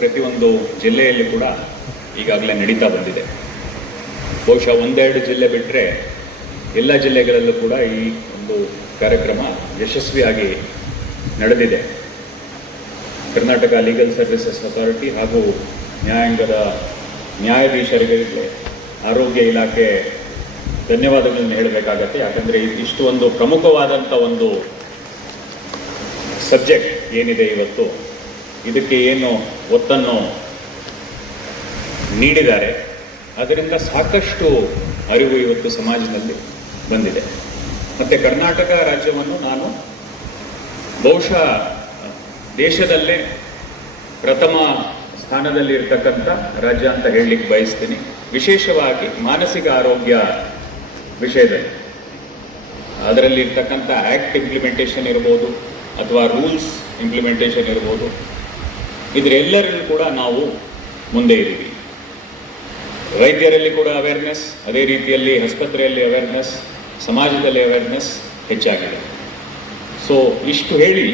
ಪ್ರತಿಯೊಂದು ಜಿಲ್ಲೆಯಲ್ಲಿ ಕೂಡ ಈಗಾಗಲೇ ನಡೀತಾ ಬಂದಿದೆ. ಬಹುಶಃ ಒಂದೆರಡು ಜಿಲ್ಲೆ ಬಿಟ್ಟರೆ ಎಲ್ಲ ಜಿಲ್ಲೆಗಳಲ್ಲೂ ಕೂಡ ಈ ಒಂದು ಕಾರ್ಯಕ್ರಮ ಯಶಸ್ವಿಯಾಗಿ ನಡೆದಿದೆ. ಕರ್ನಾಟಕ ಲೀಗಲ್ ಸರ್ವಿಸಸ್ ಅಥಾರಿಟಿ ಹಾಗೂ ನ್ಯಾಯಾಂಗದ ನ್ಯಾಯಾಧೀಶರಿಗೆ ಆರೋಗ್ಯ ಇಲಾಖೆ ಧನ್ಯವಾದಗಳನ್ನು ಹೇಳಬೇಕಾಗತ್ತೆ. ಯಾಕಂದರೆ ಇಷ್ಟು ಒಂದು ಪ್ರಮುಖವಾದಂಥ ಒಂದು ಸಬ್ಜೆಕ್ಟ್ ಏನಿದೆ ಇವತ್ತು? ಇದಕ್ಕೆ ಏನು ಒತ್ತನ್ನು ನೀಡಿದ್ದಾರೆ. ಅದರಿಂದ ಸಾಕಷ್ಟು ಅರಿವು ಇವತ್ತು ಸಮಾಜದಲ್ಲಿ ಬಂದಿದೆ. ಮತ್ತು ಕರ್ನಾಟಕ ರಾಜ್ಯವನ್ನು ನಾನು ಬಹುಶಃ ದೇಶದಲ್ಲೇ ಪ್ರಥಮ ಸ್ಥಾನದಲ್ಲಿ ಇರ್ತಕ್ಕಂಥ ರಾಜ್ಯ ಅಂತ ಹೇಳಲಿಕ್ಕೆ ಬಯಸ್ತೀನಿ. ವಿಶೇಷವಾಗಿ ಮಾನಸಿಕ ಆರೋಗ್ಯ ವಿಷಯದಲ್ಲಿ. ಅದರಲ್ಲಿ ಇರ್ತಕ್ಕಂಥ ಆ್ಯಕ್ಟ್ ಇಂಪ್ಲಿಮೆಂಟೇಷನ್ ಇರ್ಬೋದು, ಅಥವಾ ರೂಲ್ಸ್ ಇಂಪ್ಲಿಮೆಂಟೇಷನ್ ಇರ್ಬೋದು ಇದರೆಲ್ಲರಲ್ಲೂ ಕೂಡ ನಾವು ಮುಂದೆ ಇದ್ದೀವಿ. ವೈದ್ಯರಲ್ಲಿ ಕೂಡ ಅವೇರ್ನೆಸ್ ಅದೇ ರೀತಿಯಲ್ಲಿ ಆಸ್ಪತ್ರೆಯಲ್ಲಿ ಅವೇರ್ನೆಸ್ ಸಮಾಜದಲ್ಲಿ ಅವೇರ್ನೆಸ್ ಹೆಚ್ಚಾಗಿದೆ. ಸೊ ಇಷ್ಟು ಹೇಳಿ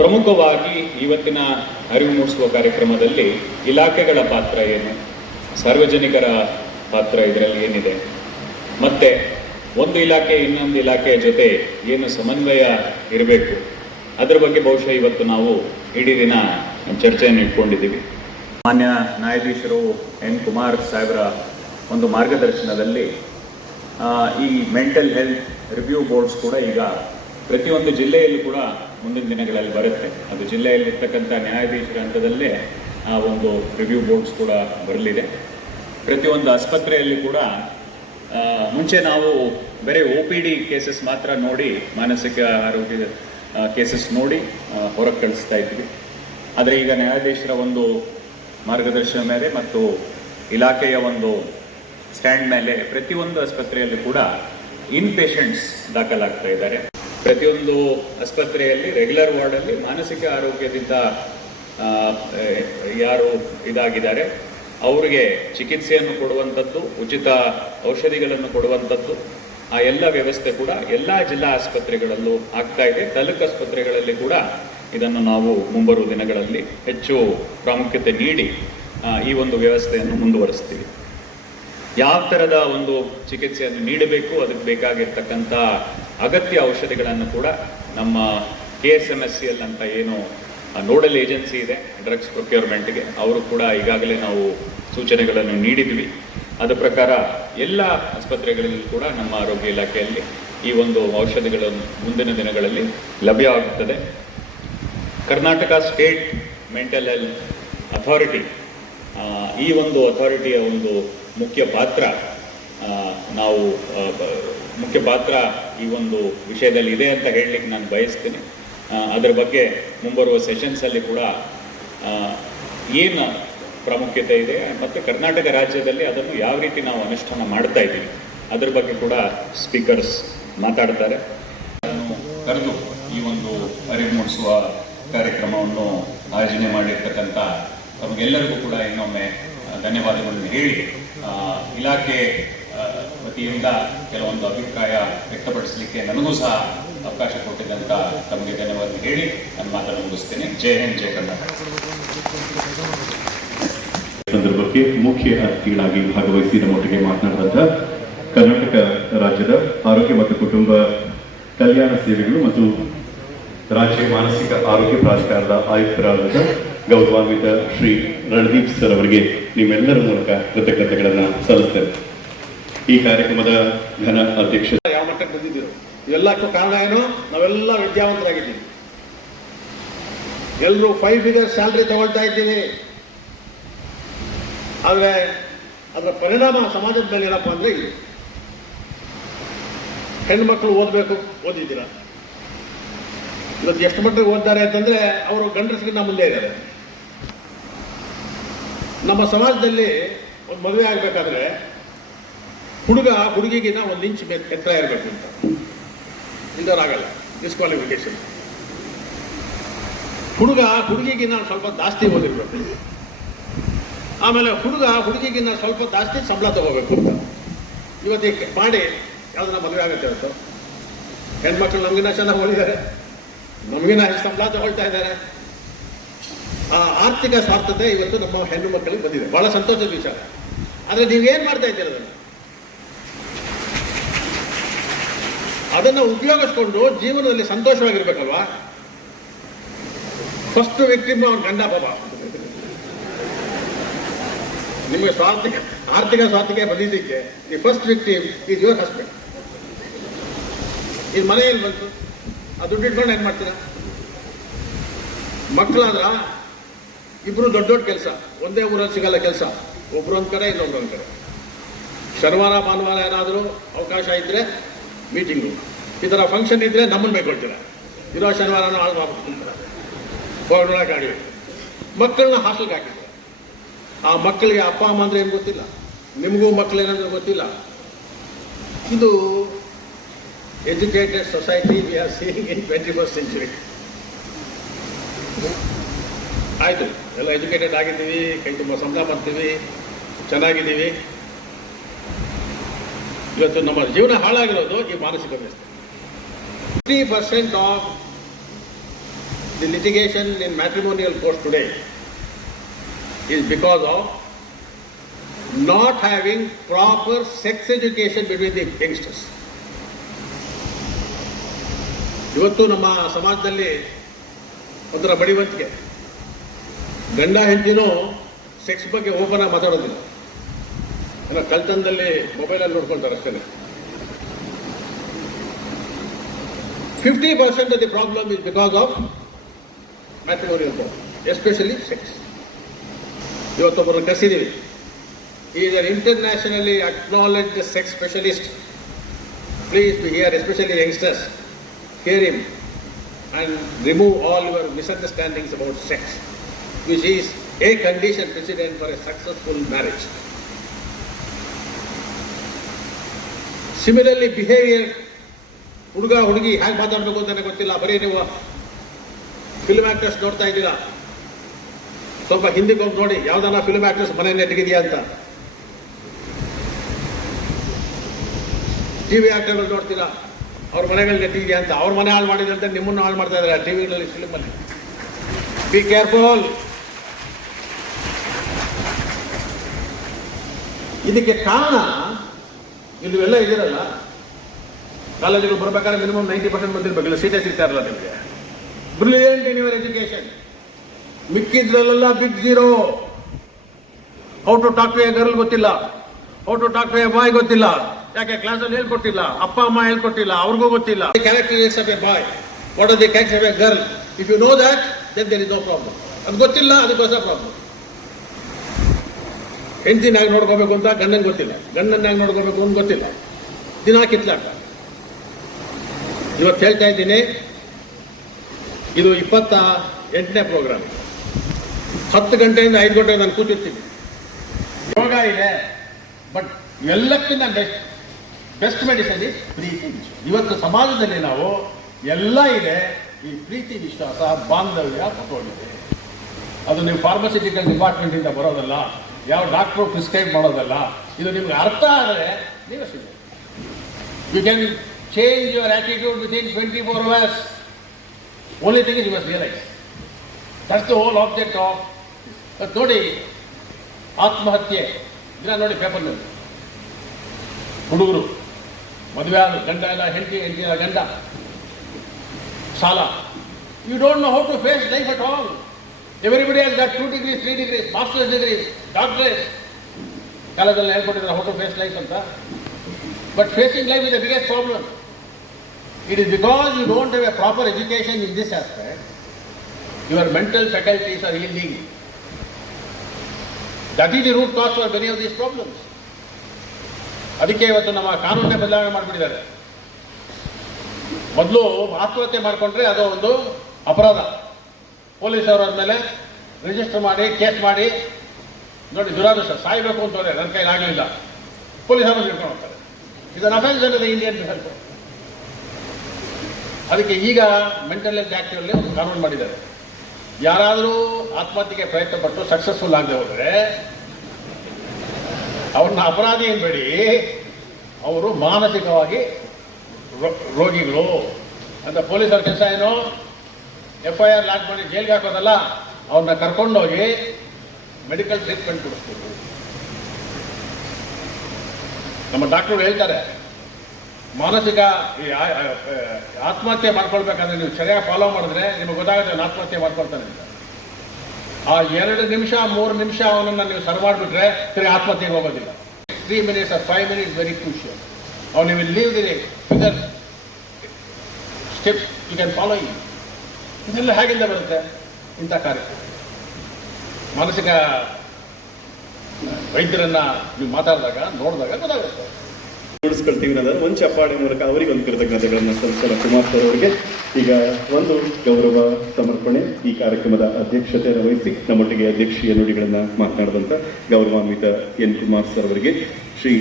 ಪ್ರಮುಖವಾಗಿ ಇವತ್ತಿನ ಅರಿವು ಮೂಡಿಸುವ ಕಾರ್ಯಕ್ರಮದಲ್ಲಿ ಇಲಾಖೆಗಳ ಪಾತ್ರ ಏನು, ಸಾರ್ವಜನಿಕರ ಪಾತ್ರ ಇದರಲ್ಲಿ ಏನಿದೆ, ಮತ್ತೆ ಒಂದು ಇಲಾಖೆ, ಇನ್ನೊಂದು ಇಲಾಖೆಯ ಜೊತೆ ಏನು ಸಮನ್ವಯ ಇರಬೇಕು, ಅದರ ಬಗ್ಗೆ ಬಹುಶಃ ಇವತ್ತು ನಾವು ಇಡೀ ದಿನ ಚರ್ಚೆಯನ್ನು ಇಟ್ಕೊಂಡಿದ್ದೀವಿ. ಮಾನ್ಯ ನ್ಯಾಯಾಧೀಶರು ಎನ್ ಕುಮಾರ್ ಸಾಹೇಬರ ಒಂದು ಮಾರ್ಗದರ್ಶನದಲ್ಲಿ ಈ ಮೆಂಟಲ್ ಹೆಲ್ತ್ ರಿವ್ಯೂ ಬೋರ್ಡ್ಸ್ ಕೂಡ ಈಗ ಪ್ರತಿಯೊಂದು ಜಿಲ್ಲೆಯಲ್ಲೂ ಕೂಡ ಮುಂದಿನ ದಿನಗಳಲ್ಲಿ ಬರುತ್ತೆ. ಅದು ಜಿಲ್ಲೆಯಲ್ಲಿರ್ತಕ್ಕಂಥ ನ್ಯಾಯಾಧೀಶರ ಹಂತದಲ್ಲೇ ಆ ಒಂದು ರಿವ್ಯೂ ಬೋರ್ಡ್ಸ್ ಕೂಡ ಬರಲಿದೆ. ಪ್ರತಿಯೊಂದು ಆಸ್ಪತ್ರೆಯಲ್ಲಿ ಕೂಡ ಮುಂಚೆ ನಾವು ಬರೀ ಒ ಪಿ ಡಿ ಕೇಸಸ್ ಮಾತ್ರ ನೋಡಿ ಮಾನಸಿಕ ಆರೋಗ್ಯದ ಕೇಸಸ್ ನೋಡಿ ಹೊರಗೆ ಕಳಿಸ್ತಾ ಇದ್ವಿ. ಆದರೆ ಈಗ ನ್ಯಾಯಾಧೀಶರ ಒಂದು ಮಾರ್ಗದರ್ಶನ ಮೇಲೆ ಮತ್ತು ಇಲಾಖೆಯ ಒಂದು ಸ್ಟ್ಯಾಂಡ್ ಮೇಲೆ ಪ್ರತಿಯೊಂದು ಆಸ್ಪತ್ರೆಯಲ್ಲಿ ಕೂಡ ಇನ್ ಪೇಷಂಟ್ಸ್ ದಾಖಲಾಗ್ತಾ ಇದ್ದಾರೆ. ಪ್ರತಿಯೊಂದು ಆಸ್ಪತ್ರೆಯಲ್ಲಿ, ರೆಗ್ಯುಲರ್ ವಾರ್ಡಲ್ಲಿ ಮಾನಸಿಕ ಆರೋಗ್ಯದಿಂದ ಯಾರು ಇದಾಗಿದ್ದಾರೆ, ಅವರಿಗೆ ಚಿಕಿತ್ಸೆಯನ್ನು ಕೊಡುವಂಥದ್ದು, ಉಚಿತ ಔಷಧಿಗಳನ್ನು ಕೊಡುವಂಥದ್ದು ಆ ಎಲ್ಲ ವ್ಯವಸ್ಥೆ ಕೂಡ ಎಲ್ಲ ಜಿಲ್ಲಾ ಆಸ್ಪತ್ರೆಗಳಲ್ಲೂ ಆಗ್ತಾ ಇದೆ. ತಾಲೂಕು ಆಸ್ಪತ್ರೆಗಳಲ್ಲಿ ಕೂಡ ಇದನ್ನು ನಾವು ಮುಂಬರುವ ದಿನಗಳಲ್ಲಿ ಹೆಚ್ಚು ಪ್ರಾಮುಖ್ಯತೆ ನೀಡಿ ಈ ಒಂದು ವ್ಯವಸ್ಥೆಯನ್ನು ಮುಂದುವರಿಸ್ತೀವಿ. ಯಾವ ಥರದ ಒಂದು ಚಿಕಿತ್ಸೆಯನ್ನು ನೀಡಬೇಕು, ಅದಕ್ಕೆ ಬೇಕಾಗಿರ್ತಕ್ಕಂಥ ಅಗತ್ಯ ಔಷಧಿಗಳನ್ನು ಕೂಡ ನಮ್ಮ K S M S C L ಅಂತ ಏನು ನೋಡಲ್ ಏಜೆನ್ಸಿ ಇದೆ, ಡ್ರಗ್ಸ್ ಪ್ರೊಕ್ಯೂರ್ಮೆಂಟ್ಗೆ. ಅವರು ಕೂಡ ಈಗಾಗಲೇ ನಾವು ಸೂಚನೆಗಳನ್ನು ನೀಡಿದ್ವಿ. ಅದ ಪ್ರಕಾರ ಎಲ್ಲ ಆಸ್ಪತ್ರೆಗಳಲ್ಲಿ ಕೂಡ ನಮ್ಮ ಆರೋಗ್ಯ ಇಲಾಖೆಯಲ್ಲಿ ಈ ಒಂದು ಔಷಧಿಗಳನ್ನು ಮುಂದಿನ ದಿನಗಳಲ್ಲಿ ಲಭ್ಯವಾಗುತ್ತದೆ. Karnataka state mental health authority ಈ ಒಂದು ಅಥಾರಿಟಿಯ ಒಂದು ಮುಖ್ಯ ಪಾತ್ರ ನಾವು ಮುಖ್ಯ ಪಾತ್ರ ಈ ಒಂದು ವಿಷಯದಲ್ಲಿ ಇದೆ ಅಂತ ಹೇಳಲಿಕ್ಕೆ ನಾನು ಬಯಸ್ತೀನಿ. ಅದರ ಬಗ್ಗೆ ಮುಂಬರುವ ಸೆಷನ್ಸಲ್ಲಿ ಕೂಡ ಏನು ಪ್ರಾಮುಖ್ಯತೆ ಇದೆ. ಮತ್ತು ಕರ್ನಾಟಕ ರಾಜ್ಯದಲ್ಲಿ ಅದನ್ನು ಯಾವ ರೀತಿ ನಾವು ಅನುಷ್ಠಾನ ಮಾಡ್ತಾ ಇದ್ದೀವಿ, ಅದರ ಬಗ್ಗೆ ಕೂಡ ಸ್ಪೀಕರ್ಸ್ ಮಾತಾಡ್ತಾರೆ. ಅದನ್ನು ಕರೆದು ಈ ಒಂದು ಅರಿವು ಮೂಡಿಸುವ ಕಾರ್ಯಕ್ರಮವನ್ನು ಆಯೋಜನೆ ಮಾಡಿರ್ತಕ್ಕಂಥ ತಮಗೆಲ್ಲರಿಗೂ ಕೂಡ ಇನ್ನೊಮ್ಮೆ ಧನ್ಯವಾದಗಳನ್ನು ಹೇಳಿ. ಇಲಾಖೆ ವತಿಯಿಂದ ಕೆಲವೊಂದು ಅಭಿಪ್ರಾಯ ವ್ಯಕ್ತಪಡಿಸಲಿಕ್ಕೆ ನನಗೂ ಸಹ ಅವಕಾಶ ಕೊಟ್ಟಿದ್ದಂತ ತಮಗೆ ಧನ್ಯವಾದ ಹೇಳಿ. ನನ್ನ ಮಾತನ್ನು ಮುಗಿಸ್ತೇನೆ. ಜೈ ಹಿಂದ್, ಜೈ ಕರ್ನಾಟಕ. ಸಂದರ್ಭಕ್ಕೆ ಮುಖ್ಯ ಅತಿಥಿಗಳಾಗಿ ಭಾಗವಹಿಸಿ ನಮ್ಮೊಟ್ಟಿಗೆ ಮಾತನಾಡಿದಂಥ ಕರ್ನಾಟಕ ರಾಜ್ಯದ ಆರೋಗ್ಯ ಮತ್ತು ಕುಟುಂಬ ಕಲ್ಯಾಣ ಸೇವೆಗಳು ಮತ್ತು ರಾಜ್ಯ ಮಾನಸಿಕ ಆರೋಗ್ಯ ಪ್ರಾಧಿಕಾರದ ಆಯುಕ್ತರಾದ ಗೌರವಾನ್ವಿತ ಶ್ರೀ ರಣದೀಪ್ ಸರ್ ಅವರಿಗೆ ನಿಮ್ಮೆಲ್ಲರ ಮೂಲಕ ಕೃತಜ್ಞತೆಗಳನ್ನು ಸಲ್ಲಿಸ್ತೇನೆ. ಈ ಕಾರ್ಯಕ್ರಮದ ಘನ ಅಧ್ಯಕ್ಷ ಯಾವ ಮಟ್ಟಕ್ಕೆ ಬಂದಿದ್ದೀರೋ ಇವೆಲ್ಲಕ್ಕೂ ಕಾರಣ ಏನು? ನಾವೆಲ್ಲ ವಿದ್ಯಾವಂತರಾಗಿದ್ದೀವಿ. ಎಲ್ಲರೂ ಫೈವ್ ಫಿಗರ್ ಸ್ಯಾಲ್ರಿ ತಗೊಳ್ತಾ ಇದ್ದೀವಿ. ಆದರೆ ಅದರ ಪರಿಣಾಮ ಸಮಾಜದ ಮೇಲೆ ಏನಪ್ಪ ಅಂದ್ರೆ ಇದು ಹೆಣ್ಮಕ್ಳು ಓದಬೇಕು, ಓದಿದ್ದೀರಾ? ಇವತ್ತು ಎಷ್ಟು ಮಟ್ಟಿಗೆ ಓದ್ತಾರೆ ಅಂತಂದ್ರೆ ಅವರು ಗಂಡಸರಿಗಿಂತ ಮುಂದೆ ಇದ್ದಾರೆ. ನಮ್ಮ ಸಮಾಜದಲ್ಲಿ ಒಂದು ಮದುವೆ ಆಗಬೇಕಾದ್ರೆ ಹುಡುಗ ಹುಡುಗಿಗಿನ ಒಂದು ಇಂಚ್ ಎತ್ತರ ಇರಬೇಕು ಅಂತ. ಇಲ್ಲದವರಾಗಲ್ಲ ಡಿಸ್ಕ್ವಾಲಿಫಿಕೇಶನ್ ಹುಡುಗ ಹುಡುಗಿಗಿನ ಸ್ವಲ್ಪ ಜಾಸ್ತಿ ಓದಿರ್ಬೇಕು. ಆಮೇಲೆ ಹುಡುಗ ಹುಡುಗಿಗಿನ್ನ ಸ್ವಲ್ಪ ಜಾಸ್ತಿ ಸಂಬಳ ತಗೋಬೇಕು ಅಂತ. ಇವತ್ತಿಗೆ ಮಾಡಿ ಯಾವ್ದನ್ನ ಮದುವೆ ಆಗುತ್ತೆ ಇವತ್ತು? ಹೆಣ್ಮಕ್ಳು ನಮಗಿನ ಚೆನ್ನಾಗಿ ಹೋಗಿದ್ದಾರೆ ನಮಗಿನ ಸಂಬಳ ತಗೊಳ್ತಾ ಇದ್ದಾರೆ. ಆ ಆರ್ಥಿಕ ಸ್ವಾರ್ಥತೆ ಇವತ್ತು ನಮ್ಮ ಹೆಣ್ಣು ಮಕ್ಕಳಿಗೆ ಬಂದಿದೆ. ಬಹಳ ಸಂತೋಷದ ವಿಚಾರ. ಆದರೆ ನೀವೇನು ಮಾಡ್ತಾ ಇದ್ದೀರ ಅದನ್ನು? ಅದನ್ನ ಉಪಯೋಗಿಸ್ಕೊಂಡು ಜೀವನದಲ್ಲಿ ಸಂತೋಷವಾಗಿರ್ಬೇಕಲ್ವಾ? ಫಸ್ಟ್ ವ್ಯಕ್ತಿ ಅವ್ರ ಗಂಡ, ಬಾಬಾ. ನಿಮಗೆ ಸ್ವಾರ್ಥಿಕ, ಆರ್ಥಿಕ ಸ್ವಾರ್ಥಿಕ ಬಂದಿದ್ದಕ್ಕೆ the first victim is your husband ಇದು ಮನೆಯಲ್ಲಿ ಬಂತು. ಆ ದುಡ್ಡು ಇಟ್ಕೊಂಡು ಏನು ಮಾಡ್ತೀರಾ? ಮಕ್ಕಳಾದ್ರ ಇಬ್ಬರು ದೊಡ್ಡ ದೊಡ್ಡ ಕೆಲಸ. ಒಂದೇ ಊರಲ್ಲಿ ಸಿಗಲ್ಲ ಕೆಲಸ. ಒಬ್ರು ಒಂದ್ ಕಡೆ, ಇನ್ನೊಬ್ರು ಒಂದ್ ಕಡೆ. ಶನಿವಾರ, ಭಾನುವಾರ ಏನಾದರೂ ಅವಕಾಶ ಇದ್ದರೆ ಮೀಟಿಂಗು ಈ ಥರ ಫಂಕ್ಷನ್ ಇದ್ದರೆ ನಮ್ಮನ್ನು ಬೇಕೊಳ್ತೀರ ಇರೋ ಶನಿವಾರನೂ ಹಾಳು ಮಾಡ್ಬಿಡ್ತಾರೆ ಆಗಿ ಮಕ್ಕಳನ್ನ ಹಾಸ್ಟೆಲ್ಗೆ ಹಾಕಿದ್ದಾರೆ ಆ ಮಕ್ಕಳಿಗೆ ಅಪ್ಪ, ಅಮ್ಮ ಅಂದ್ರೆ ಏನು ಗೊತ್ತಿಲ್ಲ? ನಿಮಗೂ ಮಕ್ಕಳು ಏನಂದ್ರೆ ಗೊತ್ತಿಲ್ಲ? ಇದು educated society we are seeing in twenty first century ಆಯಿತು, ಎಲ್ಲ ಎಜುಕೇಟೆಡ್ ಆಗಿದ್ದೀವಿ, ಕೈ ತುಂಬ ಸಂಬಳ ಮಾಡ್ತೀವಿ ಚೆನ್ನಾಗಿದ್ದೀವಿ. ಇವತ್ತು ನಮ್ಮ ಜೀವನ ಹಾಳಾಗಿರೋದು ಈ ಮಾನಸಿಕ ವ್ಯವಸ್ಥೆ. Fifty percent of the litigation in matrimonial courts today is because of not having proper sex education between the youngsters. ಇವತ್ತು ನಮ್ಮ ಸಮಾಜದಲ್ಲಿ ಒಂಥರ ಬಡಿವಂತಿಕೆ. ಗಂಡ ಹೆಂಡತಿನೂ ಸೆಕ್ಸ್ ಬಗ್ಗೆ ಓಪನ್ ಆಗಿ ಮಾತಾಡೋದಿಲ್ಲ. ಏನೋ ಕಳ್ತನದಲ್ಲಿ ಮೊಬೈಲಲ್ಲಿ ನೋಡ್ಕೊಳ್ತಾರೆ ಅಷ್ಟೇ fifty percent of the problem is because of matrimonial especially sex ಇವತ್ತೊಬ್ಬರನ್ನು ಕರೆಸಿದ್ದೀವಿ is an internationally acknowledged sex specialist please be here especially youngsters hear him and remove all your misunderstandings about sex which is a condition precedent for a successful marriage similarly behaviour ಹುಡುಗ, ಹುಡುಗಿ ಹೇಗೆ ಮಾತಾಡಬೇಕು ಅಂತಾನೆ ಗೊತ್ತಿಲ್ಲ. ಬರೀ ನೀವು film actors ನೋಡ್ತಾ ಇದ್ದೀರಾ? ಸ್ವಲ್ಪ ಹಿಂದಿಗೆ ಹೋಗಿ ನೋಡಿ, ಯಾವ್ದಾನ ಫಿಲ್ಮ್ ಆಕ್ಟ್ರೆಸ್ ಮನೆ ನೆಟ್ಟಿಗಿದೆಯಾ ಅಂತ. ಟಿವಿ ಆಕ್ಟರ್ಗಳು ನೋಡ್ತೀರಾ? ಅವ್ರ ಮನೆಗಳಲ್ಲಿ ನೆಟ್ಟಿದೆಯಾ ಅಂತ. ಅವ್ರ ಮನೆ ಹಾಳು ಮಾಡಿದ್ರೆ ಅಂತ ನಿಮ್ಮನ್ನು ಹಾಳು ಮಾಡ್ತಾ ಇದ್ದಾರೆ ಟಿವಿಗಳಲ್ಲಿ ಫಿಲ್ಮಲ್ಲಿ ಬಿ ಕೇರ್ಫುಲ್ ಇದಕ್ಕೆ ಕಾರಣ ಇಲ್ಲೆಲ್ಲ ಇದಿರಲ್ಲ ಕಾಲೇಜುಗಳು ಬರಬೇಕಾದ್ರೆ ಮಿನಿಮಮ್ ನೈಂಟಿ ಪರ್ಸೆಂಟ್ ಬಂದಿರ್ಬೇಕಿಲ್ಲ ಸೀಟೇ ಸಿಗ್ತಾ ಇರಲ್ಲ ನಿಮಗೆ. Brilliant in your education ಮಿಕ್ಕಿದ್ರಲ್ಲೆಲ್ಲ big zero how to talk to a girl ಗೊತ್ತಿಲ್ಲ. How to talk to boy ಗೊತ್ತಿಲ್ಲ. ಯಾಕೆ ಕ್ಲಾಸಲ್ಲಿ ಹೇಳ್ಕೊಟ್ಟಿಲ್ಲ? ಅಪ್ಪ, ಅಮ್ಮ ಹೇಳ್ಕೊಟ್ಟಿಲ್ಲ. ಅವ್ರಿಗೂ ಗೊತ್ತಿಲ್ಲ. Characteristics of a boy what are the of girl if you know that then there is no problem ಅದು ಗೊತ್ತಿಲ್ಲ ಅದಕ್ಕೋಸ್ಕರ ಪ್ರಾಬ್ಲಮ್ ಹೆಂಡತಿನ ನೋಡ್ಕೋಬೇಕು ಅಂತ ಗಂಡನ್ ಗೊತ್ತಿಲ್ಲ. ಗಂಡನ ಹೇಗೆ ನೋಡ್ಕೋಬೇಕು ಅಂತ ಗೊತ್ತಿಲ್ಲ. ದಿನ ಕಿತ್ಲಾಟ. ಇವತ್ತು ಹೇಳ್ತಾ ಇದ್ದೀನಿ, ಇದು ಇಪ್ಪತ್ತ ಎಂಟನೇ ಪ್ರೋಗ್ರಾಮ್ ಹತ್ತು ಗಂಟೆಯಿಂದ ಐದು ಗಂಟೆ ನಾನು ಕೂತಿರ್ತೀನಿ. ಯೋಗ ಇದೆ ಬಟ್ ಎಲ್ಲಕ್ಕಿಂತ ಬೆಸ್ಟ್ ಬೆಸ್ಟ್ ಮೆಡಿಸನ್ ಇಸ್ ಪ್ರೀತಿ ವಿಶ್ವಾಸ ಇವತ್ತು ಸಮಾಜದಲ್ಲಿ ನಾವು ಎಲ್ಲ ಇದೆ, ಈ ಪ್ರೀತಿ ವಿಶ್ವಾಸ ಬಾಂಧವ್ಯ ತಗೊಂಡಿದೆ. ಅದು ನೀವು ಫಾರ್ಮಸಿಟಿಕಲ್ ಡಿಪಾರ್ಟ್ಮೆಂಟಿಂದ ಬರೋದಲ್ಲ, ಯಾವ ಡಾಕ್ಟ್ರು ಪ್ರಿಸ್ಕ್ರೈಬ್ ಮಾಡೋದಲ್ಲ, ಇದು ನಿಮ್ಗೆ ಅರ್ಥ ಆದರೆ ನೀವು ಸಿಗ. You can change your attitude with in twenty four hours only thing you must realise that's the whole object of ನೋಡಿ ಆತ್ಮಹತ್ಯೆ. ದಿನ ನೋಡಿ ಪೇಪರ್ನಲ್ಲಿ ಹುಡುಗರು, ಮದುವೆ ಆದ ಗಂಡ ಎಲ್ಲ ಹೆಂಡತಿ ಹೆಂಡತಿ ಗಂಡ. ಸಾಲ. You don't know how to face life at all everybody has got two degrees three degrees masters degrees doctorate ಕಾಲದಲ್ಲಿ ಹೇಳ್ಕೊಟ್ಟಿದ್ದಾರೆ ಹೌ ಟು ಫೇಸ್ ಲೈಫ್ ಅಂತ. But facing life is the biggest problem it is because you don't have a proper education in this aspect your mental faculties are ailing that is the root cause for many of these problems ಅದಕ್ಕೆ ಇವತ್ತು ನಮ್ಮ ಕಾನೂನೇ ಬದಲಾವಣೆ ಮಾಡಿಬಿಟ್ಟಿದ್ದಾರೆ. ಮೊದಲು ಆತ್ಮಹತ್ಯೆ ಮಾಡಿಕೊಂಡ್ರೆ ಅದು ಒಂದು ಅಪರಾಧ. ಪೊಲೀಸರು ಆದಮೇಲೆ ರಿಜಿಸ್ಟರ್ ಮಾಡಿ ಕೇಸ್ ಮಾಡಿ. ನೋಡಿ, ದುರಾದೃಷ್ಟ. ಸಾಯಬೇಕು ಅಂತವ್ರೆ ನನ್ನ ಕೈಲಿ ಆಗಲಿಲ್ಲ. ಪೊಲೀಸರು ಹಿಡ್ಕೊಂಡು ಹೋಗ್ತಾರೆ. ಇದನ್ನು ಅಫೆನ್ಸ್ ಅನ್ನೋದು ಇಂಡಿಯನ್ ಅದಕ್ಕೆ ಈಗ ಮೆಂಟಲ್ ಹೆಲ್ತ್ ಒಂದು ಕಾನೂನು ಮಾಡಿದ್ದಾರೆ. ಯಾರಾದರೂ ಆತ್ಮಹತ್ಯೆಗೆ ಪ್ರಯತ್ನ ಪಟ್ಟು ಸಕ್ಸಸ್ಫುಲ್ ಆಗದೆ ಹೋದರೆ, ಅವ್ರನ್ನ ಅಪರಾಧಿ ಅನ್ಬೇಡಿ ಅವರು ಮಾನಸಿಕವಾಗಿ ರೋಗಿಗಳು. ಅಂತ ಪೊಲೀಸರ ಕೆಲಸ ಏನು? ಎಫ್ ಐ ಆರ್ ಲಾಕ್ ಮಾಡಿ ಜೈಲ್ಗೆ ಹಾಕೋದಲ್ಲ? ಅವ್ರನ್ನ ಕರ್ಕೊಂಡೋಗಿ ಮೆಡಿಕಲ್ ಟ್ರೀಟ್ಮೆಂಟ್ ಕೊಡಿಸ್ಬೇಕು. ನಮ್ಮ ಡಾಕ್ಟರ್ ಹೇಳ್ತಾರೆ ಮಾನಸಿಕ ಈ ಆತ್ಮಹತ್ಯೆ ಮಾಡ್ಕೊಳ್ಬೇಕಾದ್ರೆ ನೀವು ಸರಿಯಾಗಿ ಫಾಲೋ ಮಾಡಿದ್ರೆ ನಿಮಗೆ ಗೊತ್ತಾಗುತ್ತೆ ಆತ್ಮಹತ್ಯೆ ಮಾಡ್ಕೊಳ್ತಾನೆ ಆ ಎರಡು ನಿಮಿಷ, ಮೂರು ನಿಮಿಷ ಅವನನ್ನು ನೀವು ಸರ್ವ್ ಮಾಡಿಬಿಟ್ರೆ ಸರಿ ಆತ್ಮಹತ್ಯೆಗೆ ಹೋಗೋದಿಲ್ಲ. Three minutes or five minutes very crucial ಅವ್ನು ನೀವು leave three figure steps you can follow you ಇದೆಲ್ಲ ಹೇಗಿಂದ ಬರುತ್ತೆ? ಇಂಥ ಕಾರ್ಯಕ್ರಮ. ಮಾನಸಿಕ ವೈದ್ಯರನ್ನು ನೀವು ಮಾತಾಡಿದಾಗ, ನೋಡಿದಾಗ ಗೊತ್ತಾಗುತ್ತೆ. ಉಳಿಸ್ಕೊಳ್ತೀವಿ ಅನ್ನೋದನ್ನ ಒಂದು ಚಪ್ಪಾಳೆ ಮೂಲಕ ಅವರಿಗೆ ಒಂದು ಕೃತಜ್ಞತೆಗಳನ್ನು ಸಲ್ಲಿಸೋಣ ಕುಮಾರ್ ಸರ್ ಅವರಿಗೆ. ಈಗ ಒಂದು ಗೌರವ ಸಮರ್ಪಣೆ ಈ ಕಾರ್ಯಕ್ರಮದ ಅಧ್ಯಕ್ಷತೆಯನ್ನು ವಹಿಸಿ ನಮ್ಮೊಟ್ಟಿಗೆ ಅಧ್ಯಕ್ಷೀಯ ನುಡಿಗಳನ್ನು ಮಾತನಾಡಿದಂಥ ಗೌರವಾನ್ವಿತ ಎನ್ ಕುಮಾರ್ ಸರ್ ಅವರಿಗೆ, Shri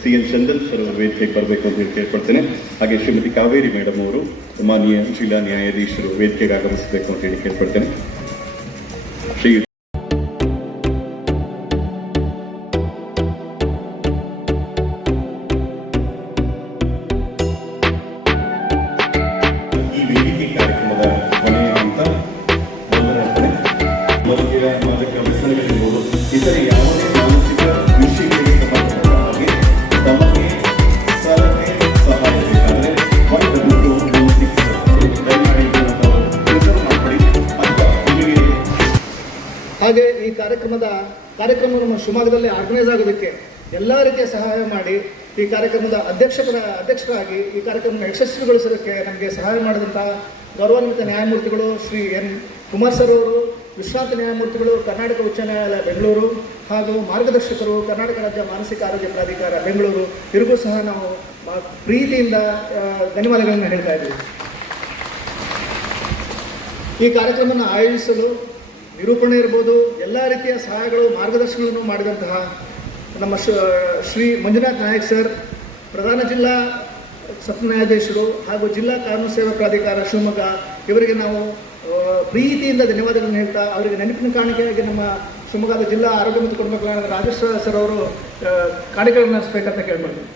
C N Chandan sir ಅವರ ವೇದಿಕೆಗೆ ಬರಬೇಕು ಅಂತ ಹೇಳಿ ಕೇಳ್ಕೊಳ್ತೇನೆ. ಹಾಗೆ ಶ್ರೀಮತಿ ಕಾವೇರಿ ಮೇಡಮ್ ಅವರು ಮಾನ್ಯ ಜಿಲ್ಲಾ ನ್ಯಾಯಾಧೀಶರು ವೇದಿಕೆಗೆ ಆಗಮಿಸಬೇಕು ಅಂತ ಹೇಳಿ ಕೇಳ್ಕೊಳ್ತೇನೆ. ಶ್ರೀ ಹಾಗೆ ಈ ಕಾರ್ಯಕ್ರಮದ ಕಾರ್ಯಕ್ರಮ ನಮ್ಮ ಶಿವಮೊಗ್ಗದಲ್ಲಿ ಆರ್ಗನೈಸ್ ಆಗೋದಕ್ಕೆ ಎಲ್ಲ ರೀತಿಯ ಸಹಾಯ ಮಾಡಿ ಈ ಕಾರ್ಯಕ್ರಮದ ಅಧ್ಯಕ್ಷರ ಅಧ್ಯಕ್ಷರಾಗಿ ಈ ಕಾರ್ಯಕ್ರಮವನ್ನು ಯಶಸ್ವಿಗೊಳಿಸೋದಕ್ಕೆ ನಮಗೆ ಸಹಾಯ ಮಾಡಿದಂಥ ಗೌರವಾನ್ವಿತ ನ್ಯಾಯಮೂರ್ತಿಗಳು ಶ್ರೀ ಎನ್ ಕುಮಾರ್ ಸರ್ ಅವರು, ವಿಶ್ರಾಂತ ನ್ಯಾಯಮೂರ್ತಿಗಳು ಕರ್ನಾಟಕ ಉಚ್ಚ ನ್ಯಾಯಾಲಯ ಬೆಂಗಳೂರು ಹಾಗೂ ಮಾರ್ಗದರ್ಶಕರು, ಕರ್ನಾಟಕ ರಾಜ್ಯ ಮಾನಸಿಕ ಆರೋಗ್ಯ ಪ್ರಾಧಿಕಾರ ಬೆಂಗಳೂರು, ಇವರಿಗೂ ಸಹ ನಾವು ಪ್ರೀತಿಯಿಂದ ಧನ್ಯವಾದಗಳನ್ನು ಹೇಳ್ತಾ ಇದ್ದೀವಿ. ಈ ಕಾರ್ಯಕ್ರಮವನ್ನು ಆಯೋಜಿಸಲು ನಿರೂಪಣೆ ಇರ್ಬೋದು, ಎಲ್ಲ ರೀತಿಯ ಸಹಾಯಗಳು, ಮಾರ್ಗದರ್ಶನಗಳನ್ನು ಮಾಡಿದಂತಹ ನಮ್ಮ ಶ್ರೀ ಮಂಜುನಾಥ್ ನಾಯಕ್ ಸರ್, ಪ್ರಧಾನ ಜಿಲ್ಲಾ ಸತ್ರ ನ್ಯಾಯಾಧೀಶರು ಹಾಗೂ ಜಿಲ್ಲಾ ಕಾನೂನು ಸೇವಾ ಪ್ರಾಧಿಕಾರ ಶಿವಮೊಗ್ಗ, ಇವರಿಗೆ ನಾವು ಪ್ರೀತಿಯಿಂದ ಧನ್ಯವಾದಗಳನ್ನು ಹೇಳ್ತಾ, ಅವರಿಗೆ ನೆನಪಿನ ಕಾಣಿಕೆಯಾಗಿ ನಮ್ಮ ಶಿವಮೊಗ್ಗದ ಜಿಲ್ಲಾ ಆರೋಗ್ಯ ಮತ್ತು ಕುಟುಂಬ ಕಲ್ಯಾಣ ರಾಜೇಶ್ವರ ಸರ್ ಅವರು ಕಾಣಿಕೆಗಳನ್ನು ನಡೆಸಬೇಕಂತ ಕೇಳ್ಕೊಳ್ತೀನಿ